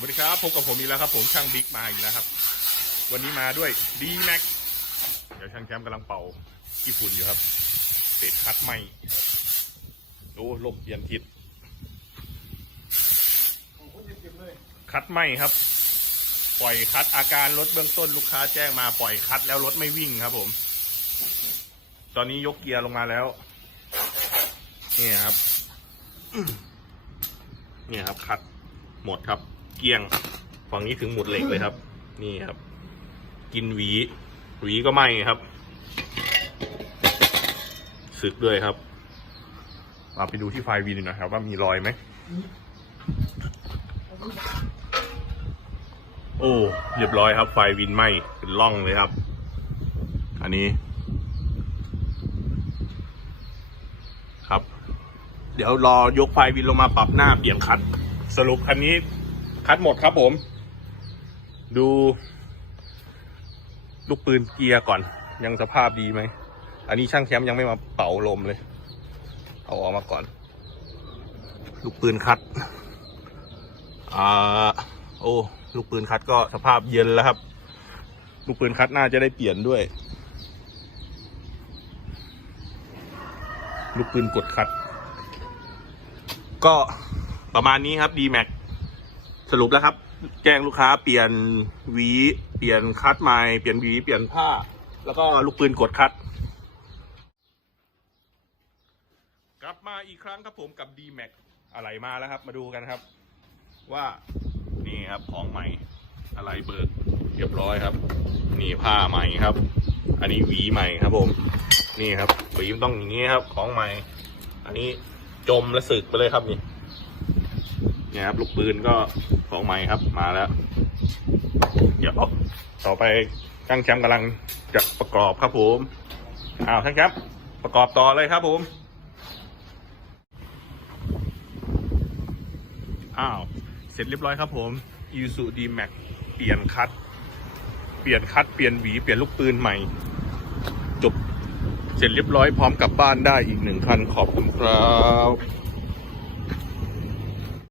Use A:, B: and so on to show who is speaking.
A: วัสดีครับพบกับผมอีกแล้วครับ ผมช่างบิ๊กมาอีกแล้วครับ วันนี้มาด้วยดีแม็กเดี๋ยวช่างแชมป์กำลังเป่าขี้ฝุ่นอยู่ครับเศษคัดไหมโอ้ลมเปลี่ยนทิศคัดไหมครับ ปล่อยคัดอาการรถเบื้องต้นลูกค้าแจ้งมาปล่อยคัดแล้วรถไม่วิ่งครับ ผม ตอนนี้ยกเกียร์ลงมาแล้วเนี่ยครับเนี่ยครับคัดหมดครับ เกียง ฝั่งนี้ถึงหมุดเหล็กเลยครับ นี่ครับ กินหวี หวีก็ไหมครับสึกด้วยครับมาไปดูที่ไฟวินหน่อยครับว่ามีรอยไหม โอ้เรียบร้อยครับไฟวินไหมเป็นร่องเลยครับ อันนี้ ครับ เดี๋ยวรอยกไฟวินลงมาปรับหน้าเปลี่ยนคัด สรุปคันนี้ คัดหมดครับผม ดู ลูกปืนเกียร์ก่อน ยังสภาพดีไหม อันนี้ช่างแคมป์ยังไม่มาเป่าลมเลย เอาออกมาก่อน ลูกปืนคัด อ่า โอ้ ลูกปืนคัดก็สภาพเย็นแล้วครับ ลูกปืนคัดน่าจะได้เปลี่ยนด้วย ลูกปืนกดคัด ก็ประมาณนี้ครับ d m a x สรุปแล้วครับ แจ้งลูกค้าเปลี่ยนหวี เปลี่ยนคัดใหม่เปลี่ยนหวี เปลี่ยนผ้า แล้วก็ลูกปืนกดคัด กลับมาอีกครั้งครับผมกับ d m a x อะไรมาแล้วครับ มาดูกันครับ ว่านี่ครับของใหม่ อะไรเบิกเรียบร้อยครับ นี่ผ้าใหม่ครับ อันนี้หวีใหม่ครับผม นี่ครับหวีมันต้องอย่างนี้ครับ ของใหม่ อันนี้จมและสึกไปเลยครับนี่ เนี่ยครับลูกปืนก็ของใหม่ครับมาแล้ว เดี๋ยวต่อไปช่างแชมป์กำลังจะประกอบครับผมอ้าวช่างแชมป์ประกอบต่อเลยครับผมอ้าวเสร็จเรียบร้อยครับผม i s u d m a x เปลี่ยนคัด เปลี่ยนคัดเปลี่ยนหวีเปลี่ยนลูกปืนใหม่ จบเสร็จเรียบร้อยพร้อมกลับบ้านได้อีกหนึ่งคันขอบคุณครับ